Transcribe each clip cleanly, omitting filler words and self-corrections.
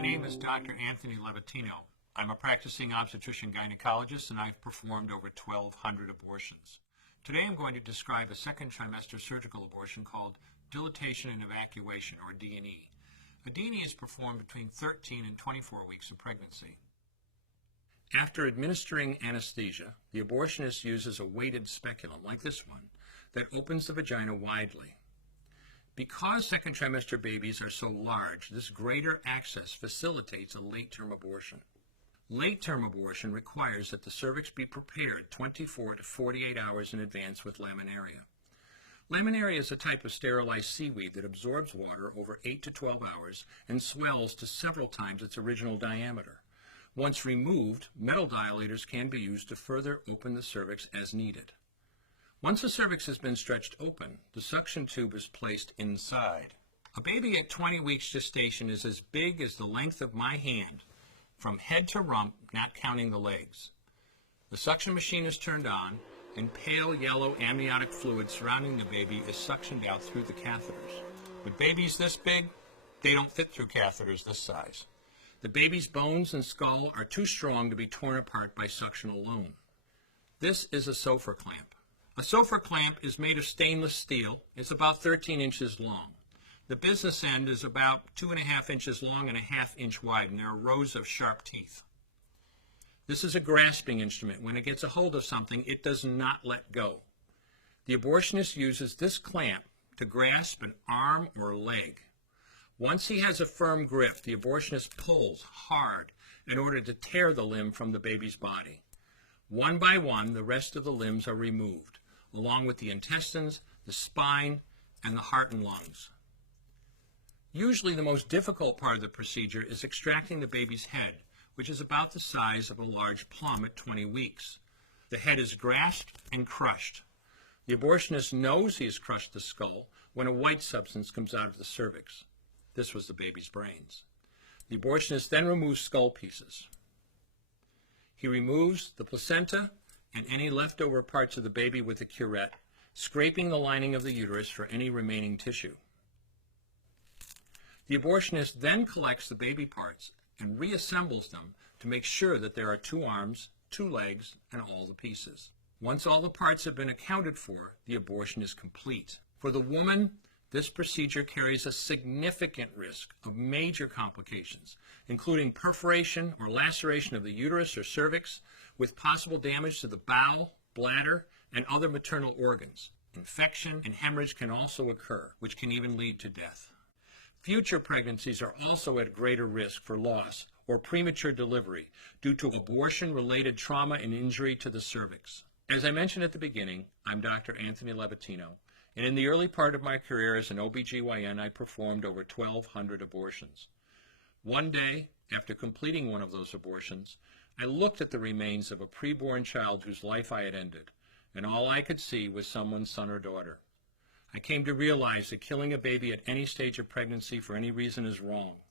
My name is Dr. Anthony Levatino. I'm a practicing obstetrician-gynecologist, and I've performed over 1,200 abortions. Today I'm going to describe a second trimester surgical abortion called dilatation and evacuation, or D&E. A D&E is performed between 13 and 24 weeks of pregnancy. After administering anesthesia, the abortionist uses a weighted speculum, like this one, that opens the vagina widely. Because second trimester babies are so large, this greater access facilitates a late-term abortion. Late-term abortion requires that the cervix be prepared 24 to 48 hours in advance with laminaria. Laminaria is a type of sterilized seaweed that absorbs water over 8 to 12 hours and swells to several times its original diameter. Once removed, metal dilators can be used to further open the cervix as needed. Once the cervix has been stretched open, the suction tube is placed inside. A baby at 20 weeks gestation is as big as the length of my hand, from head to rump, not counting the legs. The suction machine is turned on, and pale yellow amniotic fluid surrounding the baby is suctioned out through the catheters. With babies this big, they don't fit through catheters this size. The baby's bones and skull are too strong to be torn apart by suction alone. This is a SOFR clamp. A SOFR clamp is made of stainless steel. It's about 13 inches long. The business end is about 2.5 inches long and 1/2 inch wide, and there are rows of sharp teeth. This is a grasping instrument. When it gets a hold of something, it does not let go. The abortionist uses this clamp to grasp an arm or leg. Once he has a firm grip, the abortionist pulls hard in order to tear the limb from the baby's body. One by one, the rest of the limbs are removed, along with the intestines, the spine, and the heart and lungs. Usually the most difficult part of the procedure is extracting the baby's head, which is about the size of a large plum at 20 weeks. The head is grasped and crushed. The abortionist knows he has crushed the skull when a white substance comes out of the cervix. This was the baby's brains. The abortionist then removes skull pieces. He removes the placenta and any leftover parts of the baby with a curette, scraping the lining of the uterus for any remaining tissue. The abortionist then collects the baby parts and reassembles them to make sure that there are 2 arms, 2 legs, and all the pieces. Once all the parts have been accounted for, the abortion is complete. For the woman, this procedure carries a significant risk of major complications, including perforation or laceration of the uterus or cervix, with possible damage to the bowel, bladder, and other maternal organs. Infection and hemorrhage can also occur, which can even lead to death. Future pregnancies are also at greater risk for loss or premature delivery due to abortion-related trauma and injury to the cervix. As I mentioned at the beginning, I'm Dr. Anthony Levatino, and in the early part of my career as an OBGYN, I performed over 1,200 abortions. One day, after completing one of those abortions, I looked at the remains of a preborn child whose life I had ended, and all I could see was someone's son or daughter. I came to realize that killing a baby at any stage of pregnancy for any reason is wrong.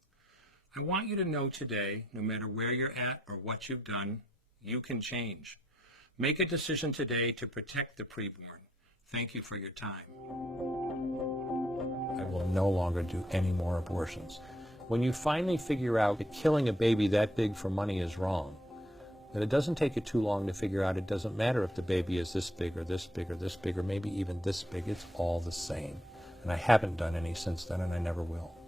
I want you to know today, no matter where you're at or what you've done, you can change. Make a decision today to protect the preborn. Thank you for your time. I will no longer do any more abortions. When you finally figure out that killing a baby that big for money is wrong, that it doesn't take you too long to figure out it doesn't matter if the baby is this big or this big or this big or maybe even this big, it's all the same. And I haven't done any since then, and I never will.